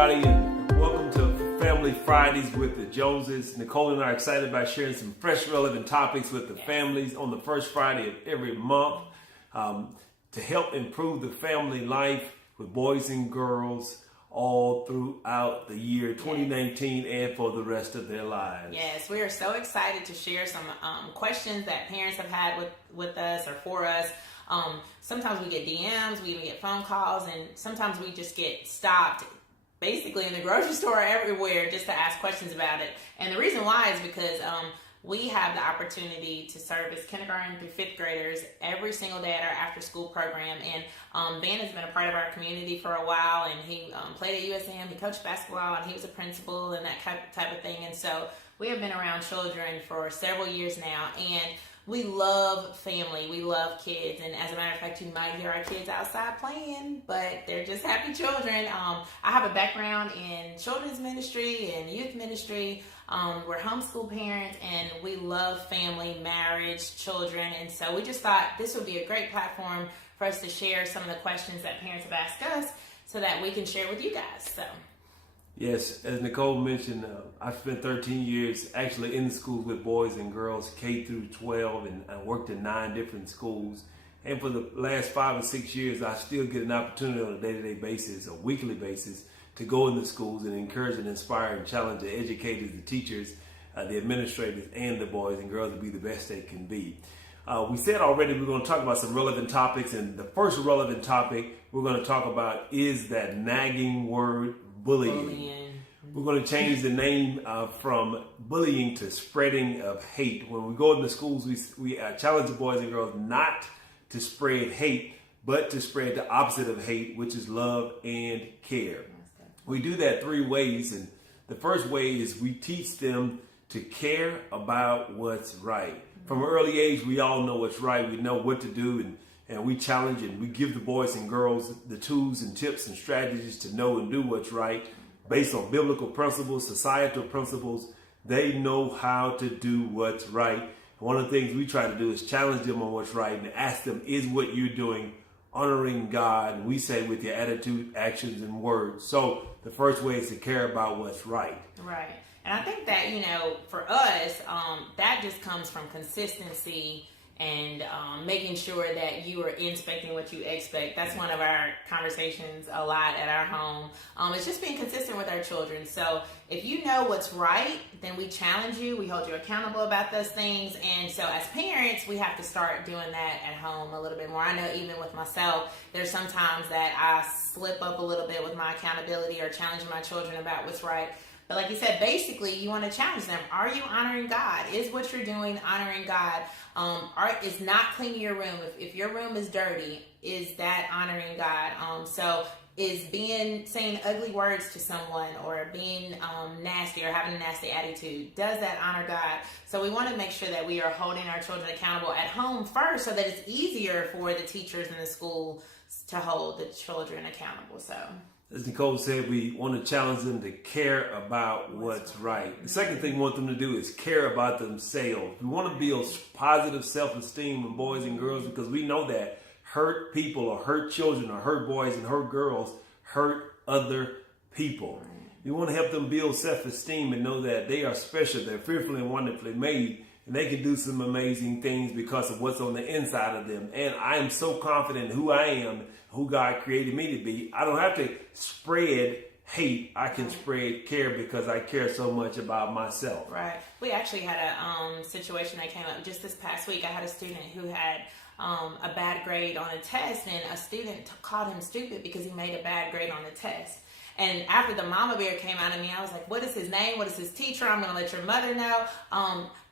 everybody, and welcome to Family Fridays with the Joneses. Nicole and I are excited about sharing some fresh, relevant topics with the families on the first Friday of every month to help improve the family life with boys and girls all throughout the year 2019 and for the rest of their lives. Yes, we are so excited to share some questions that parents have had with us or for us. Sometimes we get DMs, we even get phone calls, and sometimes we just get stopped basically in the grocery store or everywhere just to ask questions about it. And the reason why is because we have the opportunity to service kindergarten through fifth graders every single day at our after school program. And Ben has been a part of our community for a while, and he played at USM, he coached basketball, and he was a principal and that type of thing. And so we have been around children for several years now, and we love family, we love kids, and as a matter of fact, you might hear our kids outside playing, but they're just happy children. I have a background in children's ministry and youth ministry. We're homeschool parents, and we love family, marriage, children, and so we just thought this would be a great platform for us to share some of the questions that parents have asked us so that we can share with you guys. So. Yes, as Nicole mentioned, I spent 13 years actually in the schools with boys and girls, K through 12, and I worked in 9 different schools. And for the last 5 or 6 years, I still get an opportunity on a day-to-day basis, a weekly basis, to go in the schools and encourage and inspire and challenge the educators, the teachers, the administrators, and the boys and girls to be the best they can be. We said already we're going to talk about some relevant topics, and the first relevant topic we're going to talk about is that nagging word, bullying. We're going to change the name from bullying to spreading of hate. When we go into schools, we challenge the boys and girls not to spread hate, but to spread the opposite of hate, which is love and care. We do that 3 ways, and the first way is we teach them to care about what's right. From an early age, we all know what's right. We know what to do, and we challenge and we give the boys and girls the tools and tips and strategies to know and do what's right based on biblical principles, societal principles. They know how to do what's right. And one of the things we try to do is challenge them on what's right and ask them, is what you're doing honoring God? And we say with your attitude, actions, and words. So the first way is to care about what's right. Right. And I think that, for us, that just comes from consistency and making sure that you are inspecting what you expect. That's one of our conversations a lot at our home. It's just being consistent with our children. So if you know what's right, then we challenge you. We hold you accountable about those things. And so as parents, we have to start doing that at home a little bit more. I know even with myself, there's sometimes that I slip up a little bit with my accountability or challenging my children about what's right. But like you said, basically, you want to challenge them. Are you honoring God? Is what you're doing honoring God? Is not cleaning your room. If your room is dirty, is that honoring God? So is saying ugly words to someone or being nasty or having a nasty attitude, does that honor God? So we want to make sure that we are holding our children accountable at home first so that it's easier for the teachers in the school to hold the children accountable. So. As Nicole said, we want to challenge them to care about what's right. The second thing we want them to do is care about themselves. We want to build positive self-esteem in boys and girls because we know that hurt people or hurt children or hurt boys and hurt girls hurt other people. We want to help them build self-esteem and know that they are special, they're fearfully and wonderfully made, and they can do some amazing things because of what's on the inside of them. And I am so confident in who I am, who God created me to be. I don't have to spread hate. I can spread care because I care so much about myself. Right. We actually had a situation that came up just this past week. I had a student who had a bad grade on a test, and a student called him stupid because he made a bad grade on the test. And after the mama bear came out of me, I was like, what is his name? What is his teacher? I'm going to let your mother know.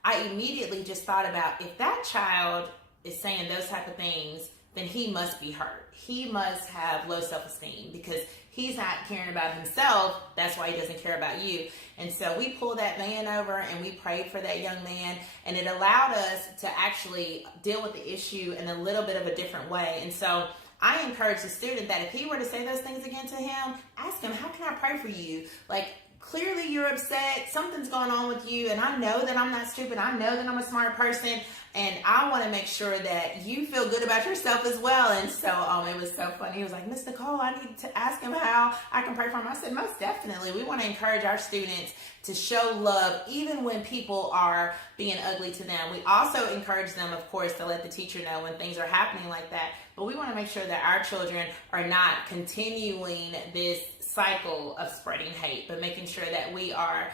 I immediately just thought about, if that child is saying those type of things, then he must be hurt. He must have low self-esteem because he's not caring about himself. That's why he doesn't care about you. And so we pulled that man over and we prayed for that young man, and it allowed us to actually deal with the issue in a little bit of a different way. And so I encourage the student that if he were to say those things again to him, ask him, how can I pray for you? Like, clearly you're upset, something's going on with you, and I know that I'm not stupid, I know that I'm a smart person, And I want to make sure that you feel good about yourself as well. And so it was so funny. He was like, Miss Nicole, I need to ask him how I can pray for him. I said, most definitely. We want to encourage our students to show love even when people are being ugly to them. We also encourage them, of course, to let the teacher know when things are happening like that. But we want to make sure that our children are not continuing this cycle of spreading hate, but making sure that we are,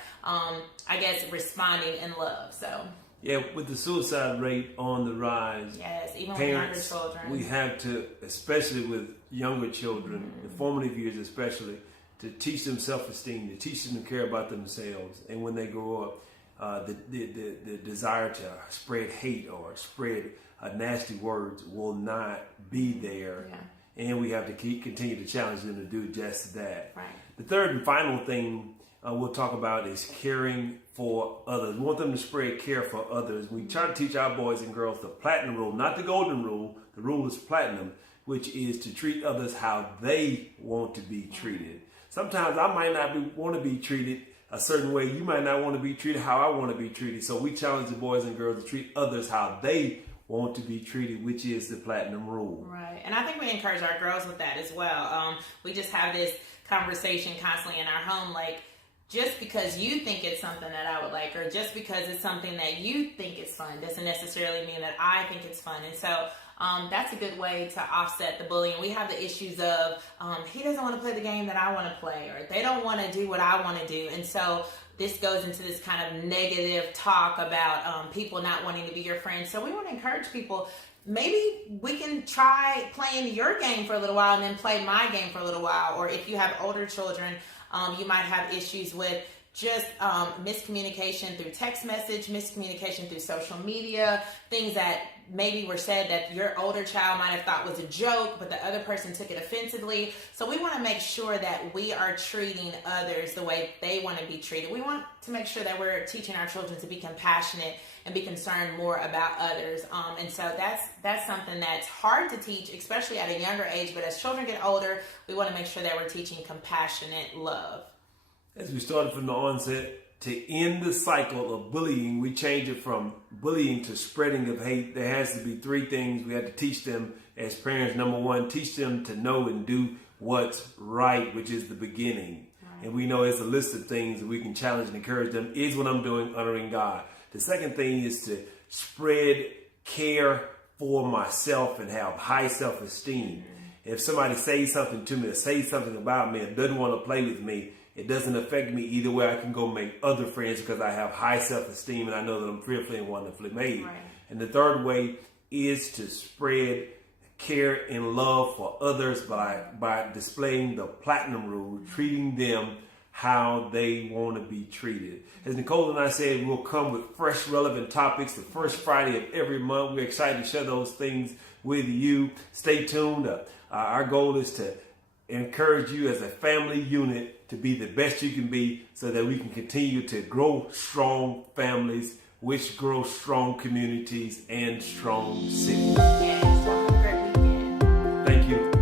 responding in love. So. Yeah, with the suicide rate on the rise, yes, even parents, with younger children, we have to, especially with younger children, the formative years especially, to teach them self-esteem, to teach them to care about themselves, and when they grow up, the desire to spread hate or spread nasty words will not be there, and we have to continue to challenge them to do just that. Right. The third and final thing we'll talk about is caring for others. We want them to spread care for others. We try to teach our boys and girls the platinum rule, not the golden rule. The rule is platinum, which is to treat others how they want to be treated. Sometimes I might not want to be treated a certain way. You might not want to be treated how I want to be treated. So we challenge the boys and girls to treat others how they want to be treated, which is the platinum rule. Right. And I think we encourage our girls with that as well. We just have this conversation constantly in our home, like, just because you think it's something that I would like, or just because it's something that you think is fun, doesn't necessarily mean that I think it's fun. And so that's a good way to offset the bullying. We have the issues of he doesn't want to play the game that I want to play, or they don't want to do what I want to do. And so this goes into this kind of negative talk about people not wanting to be your friends. So we want to encourage people, maybe we can try playing your game for a little while and then play my game for a little while. Or if you have older children, you might have issues with just miscommunication through text message, miscommunication through social media, things that maybe were said that your older child might have thought was a joke, but the other person took it offensively. So we want to make sure that we are treating others the way they want to be treated. We want to make sure that we're teaching our children to be compassionate and be concerned more about others. And so that's something that's hard to teach, especially at a younger age. But as children get older, we want to make sure that we're teaching compassionate love. As we started from the onset, to end the cycle of bullying, we change it from bullying to spreading of hate. There has to be three things we have to teach them as parents. Number one, teach them to know and do what's right, which is the beginning. Right. And we know it's a list of things that we can challenge and encourage them. Is what I'm doing honoring God? The second thing is to spread care for myself and have high self-esteem. If somebody says something to me or says something about me or doesn't want to play with me, it doesn't affect me either way. I can go make other friends because I have high self-esteem and I know that I'm fearfully and wonderfully made. Right. And the third way is to spread care and love for others by displaying the platinum rule, treating them how they want to be treated. As Nicole and I said, we'll come with fresh, relevant topics the first Friday of every month. We're excited to share those things with you. Stay tuned. Our goal is to encourage you as a family unit to be the best you can be so that we can continue to grow strong families, which grow strong communities and strong cities. Yes, have a great weekend. Thank you.